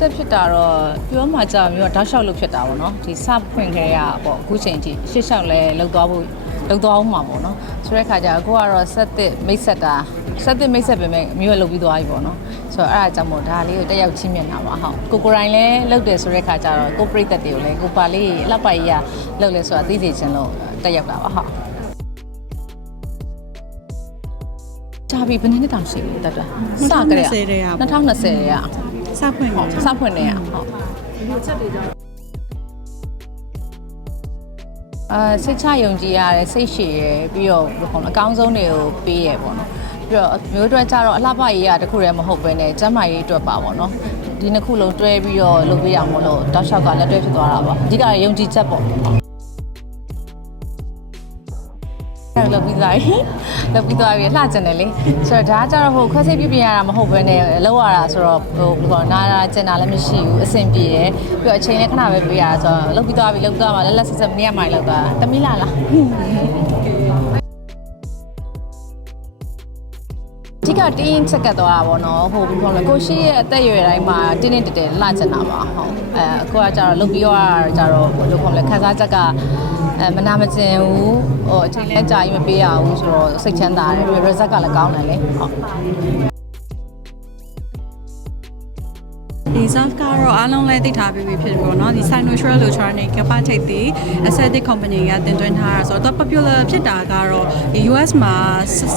တက်ဖြစ်တာတော့ပြောမှကြာမျိုးတောက်လျှောက်လုပ်ဖြစ်တာပေါ့နော်ဒီစဖွင့်ခဲ့ရပေါ့အခုချိန်ထိရှေ့လျှောက်လဲလောက်သွားအောင်မှာပေါ့နော်ဆိုတဲ့ခါကျအခုကတော့ဆက်သစ်မိတ်ဆက်ပဲမဲ့မျိုးလောက်ပြီးသွားပြီပေါ့နော်ဆိုတော့အဲ့ဒါကြောင့်မို့ဒါလေးကိုတက်ရောက်ချင်းမြင်တာပါဟုတ်ကိုရိုင်းလဲလောက်တယ်ဆိုတဲ့ခါကျတော့ကိုပရိသတ်တွေကိုလဲကိုပါလေးအလှပကြီးရလောက်လဲဆိုတာသိစေချင်လို့တက်ရောက်တာပါဟုတ်ကြာပြီဘယ်နှစ်တောင်ရှိလဲတက်တာစကြရ2020ရစဖွင့်နေရဟုတ်စိတ်ချယုံကြည်ရတယ်စိတ်ရှည်ရယ်ပြီးတော့ဘယ်လိုခေါ်မလဲအကောင်းဆုံးတွေကိုပေးရယ်ပေါ့နော်ပြီးတော့မျိုးအတွက်ကြတော့အလှပရေးရတခုတည်းမဟုတ်ပဲねကျမ်းမာရေးအတွက်ပါပေါ့နော်ဒီနှစ်ခုလုံးတွဲပြီးတော့လုပ်ပေးရမလို့တောက်လျှောက်ကလက်တွဲဖြစ်သွားတာပါအဓိကယုံကြည်ချက်ပေါ့လောက်ပြီးသွားပြီလှကျင်တယ်လေဆိုတော့ဒါကကြတော့ဟိုခွဲစိတ်ပြပြရတာမဟုတ်ဘဲနဲ့လောက်ရတာဆိုတော့ဟိုဘယ်လိုနားကျင်တာလည်းမရှိဘူးအဆင်ပြေတယ်ပြီးတော့အချိန်လည်းခဏပဲပေးရတာဆိုတော့လောက်ပြီးသွားပြီလောက်သွားမှလက်ဆက်မနေ့ကမှလောက်သွားတမီးလားဒီကတင်းချက်ကတ်သွားတာပေါ့နော်ဟိုဘယ်လိုလဲကိုရှိရဲ့အသက်အရွယ်တိုင်းမှာတင်းတင်းတဲလှကျင်တာပါဟုတ်အခုကကြတော့လုတ်ပြီးတော့ကြတော့ဘယ်လိုခေါ်လဲခန်းစားချက်ကမနာမကျင်ဘူးဟိုအချိန်လဲကြာကြီးမပေးရဘူးဆိုတော့စိတ်ချမ်းသာတယ်ပြီး result ကလည်းကောင်းတယ်လေဟုတ်ဒီ self ကတော့အားလုံးလည်းသိထားပြီးဖြစ်ပြီပေါ့နော်ဒီ Sinotral Lutronic ကပတ်ထိပ်သည် aesthetic company ကတင်သွင်းထားတာဆိုတော့ popular ဖြစ်တာကတော့ဒီ US မှာ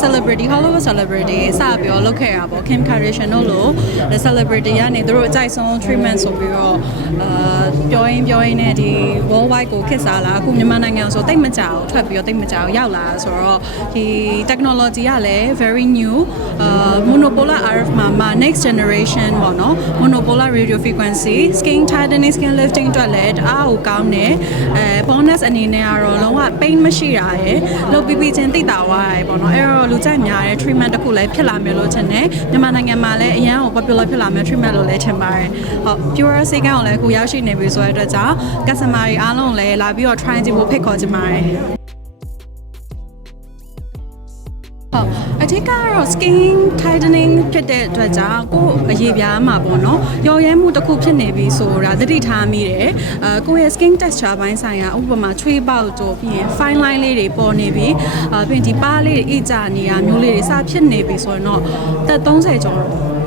celebrity Hollywood celebrity စပြီးတော့လုပ်ခဲ့တာပေါ့ Kim Kardashian တို့လို celebrity ကနေသူတို့အကြိုက်ဆုံး treatment ဆိုပြီးတော့ပြောရင်းနဲ့ဒီ worldwide ကိုခစ်စားလာအခုမြန်မာနိုင်ငံဆိုတိတ်မကြောက်ထွက်ပြီးတော့တိတ်မကြောက်ရောက်လာဆိုတော့ဒီ technology ကလည်း very new monopolar RF မှာ next generation ပေါ့နော် monopolar radio frequency skin tightening skin lifting အတွက်လည်းတအားကိုကောင်းတယ်bonus အနေနဲ့ကတော့လုံးဝ pain မရှိတာရယ်လုပ်ပြီးချင်းသိတာဝါရယ်ပေါ့နော်အဲ့တော့လူကြိုက်များတဲ့ treatment တစ်ခုလည်းဖြစ်လာမယ်လို့ထင်တယ်မြန်မာနိုင်ငံမှာလည်းအရင်က popular ဖြစ်လာမယ် treatment လို့လည်းထင်ပါတယ်ဟုတ် pure စိတ်ကောင်းလည်းအခုရောက်ရှိနေပြီဆိုတဲ့အတွက်ကြောင့် customer တွေအားလုံးလည်းလာပြီးတော့ try ကြည့်ဖို့ဖိတ်ခေါ်ချင်ပါတယ်အထက်ကတော့ skin tightening ဖြစ်တဲ့အတွက်ကြောင့်ကိုယ်အရေးပြားမှာပေါ့နော်ရော်ရဲမှုတစ်ခုဖြစ်နေပြီဆိုတာသတိထားမိတယ်ကိုယ့်ရဲ့ skin texture ဘိုင်းဆိုင်ရာဥပမာချွေးပေါက်တို့ပြီးရင် fine line လေးတွေပေါ်နေပြီပြီးရင်ဒီပါးလေးတွေအိကျနေတာမျိုးလေးတွေစဖြစ်နေပြီဆိုရင်တော့သက်30ကျော်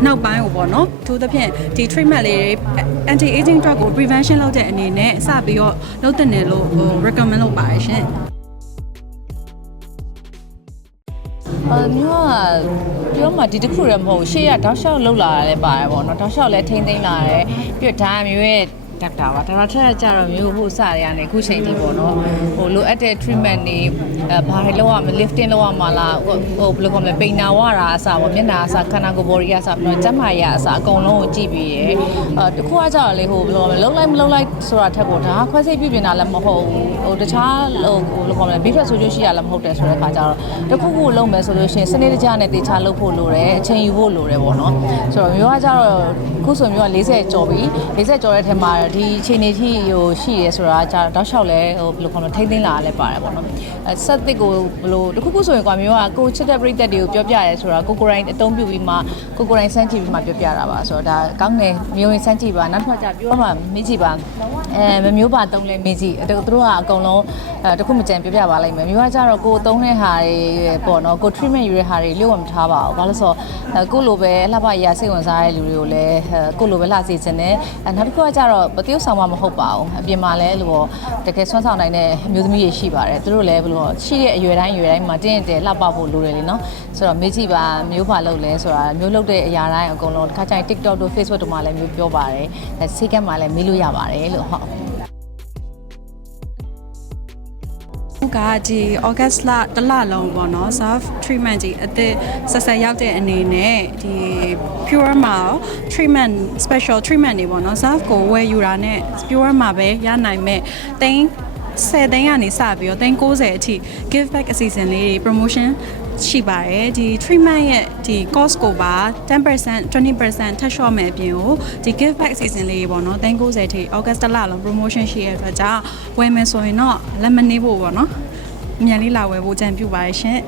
နောက်ပိုင်းကိုပေါ့နော်ထို့သဖြင့်ဒီ treatment လေးတွေ anti aging drug ကို prevention လုပ်တဲ့အနေနဲ့စပြီးတော့လုပ်တင်တယ်လို့ recommend လုပ်ပါတယ်ရှင်မျိုးကပြောမှဒီတစ်ခုလည်းမဟုတ်ရှေ့ကတောက်လျှောက်လှုပ်လာတာလည်းပါတယ်ပေါ့နော်တောက်လျှောက်လည်းထိမ့်သိမ်းလာတယ်ပြီးတော့ဒါမျိုးရဲ့ဒေါက်တာပါဒေါက်တာထက်ကြတော့မျိုးဟိုစရနေအခုချိန်ကြီးပေါ့နော်ဟိုလိုအပ်တဲ့ treatment တွေဘာတွေလောက်ရမလဲ lifting လောက်ရမှာလားဟိုဘယ်လိုခေါ်မလဲပိန်နာဝတာအစားပေါ့မျက်နှာအစားခန္ဓာကိုယ် body အစားပြီးတော့ကျန်းမာရေးအစားအကုန်လုံးကိုကြည့်ပြီးရယ်တခုကကြတော့လေဟိုဘယ်လိုခေါ်မလဲလုံးလိုက်မလုံးလိုက်ဆိုတာထက်ပေါ့ဒါခွဲစိတ်ပြုပြင်တာလည်းမဟုတ်ဘူးဟိုတခြားဟိုဘယ်လိုခေါ်မလဲ beef ဆိုလို့ရှိရလည်းမဟုတ်တယ်ဆိုတဲ့အခါကျတော့တခုခုလုံးမယ်ဆိုလို့ရှိရင်စနစ်တကျနဲ့တေချာလုပ်ဖို့လိုတယ်အချိန်ယူဖို့လိုတယ်ပေါ့နော်ဆိုတော့မျိုးကကြတော့ခုဆိုမျိုးက40ကျော်ပြီ40ကျော်တဲ့ထဲမှာဒီချိန်နေထိဟိုရှိရဲဆိုတာကြာတောက်လျှောက်လဲဟိုဘယ်လိုခေါ်မလဲထိမ့်သိမ်းလာလဲပါတယ်ပေါ့နော်ဆက်သစ်ကိုဘယ်လိုတခုခုဆိုရင်ကွာမျိုးကကိုချစ်တဲ့ပရိသတ်တွေကိုပြောပြရဲဆိုတာကိုရိုင်းအသုံးပြုပြီးမှကိုရိုင်းစမ်းကြည့်ပြီးမှပြောပြတာပါဆိုတော့ဒါကောင်းတယ်မျိုးရင်စမ်းကြည့်ပါနောက်တစ်ခါကျပြောမှမေးကြည့်ပါမမျိုးပါသုံးလဲမေးကြည့်သူတို့ကအကုန်လုံးတခုမကြံပြောပြပါလိမ့်မယ်မျိုးကကြတော့ကိုသုံးတဲ့ဟာတွေပေါ့နော်ကို treatment ယူတဲ့ဟာတွေလျှို့ဝမထားပါဘူးဘာလို့ဆိုတော့ကိုလိုပဲလှပရစိတ်ဝင်စားတဲ့လူတွေကိုလည်းကိုလိုပဲလှစေချင်တယ်နောက်တစ်ခုကကြတော့မtiêuဆောင်မှမဟုတ်ပါဘူးအပြင်မှာလည်းလို့တကယ်ဆွမ်းဆောင်နိုင်တဲ့အမျိုးသမီးတွေရှိပါတယ်သူတို့လည်းဘယ်လိုရှိတဲ့အရွယ်တိုင်းမှာတင်းတယ်လှပဖို့လိုတယ်လေနော်ဆိုတော့မေးကြည့်ပါမျိုးပါလုပ်လဲဆိုတာမျိုးလုပ်တဲ့အရာတိုင်းအကုန်လုံးတစ်ခါကျရင် TikTok တို့ Facebook တို့မှာလည်းမျိုးပြောပါတယ်ဆေးကမ်းမှာလည်းမေးလို့ရပါတယ်လို့ဟုတ်ကဒီ August လတလလုံးပေါ့နော် self treatment ကြီးအသက်ဆက်ရောက်တဲ့အနေနဲ့ဒီ pure မှာ treatment special treatment တွေပေါ့နော် self ကိုဝယ်ယူတာနဲ့ pure မှာပဲရနိုင်မဲ့10သိန်းကနေစပြီးတော့90အထိ give back အစီအစဉ်လေးတွေ promotion ရှိပါတယ်ဒီ treatment ရဲ့ဒီ cost ကိုပါ 10% 20% ထပ်လျှော့မယ်အပြင်ကိုဒီ give back အစီအစဉ်လေးတွေပေါ့နော်90အထိ August လလုံး promotion ရှိရတဲ့အတွက်ကြောင့်ဝယ်မယ်ဆိုရင်တော့လက်မနှေးဖို့ပေါ့နော်မြန်လေးလာဝယ်ဖို့ကြံပြုပါရရှင်